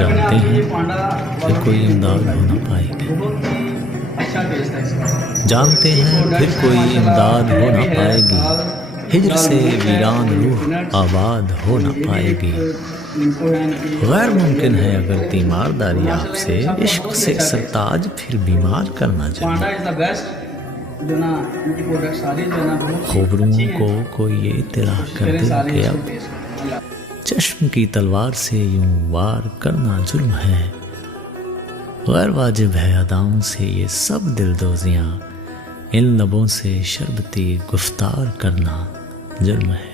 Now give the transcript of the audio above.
जानते हैं फिर कोई इमदाद हो ना पाएगी। जानते हैं फिर कोई इमदाद हो ना पाएगी, हिज्र से वीरान रूह आबाद हो ना पाएगी। गैर मुमकिन है अगर तीमारदारी आपसे, इश्क से सरताज फिर बीमार करना चाहिए। खूबरूओं को कोई ये इत्तला कर दे कि अब चश्म की तलवार से यूं वार करना जुर्म है। गैर वाजिब है अदाओं से ये सब दिलदोजियाँ, इन लबों से शर्बती गुफ्तार करना जुर्म है।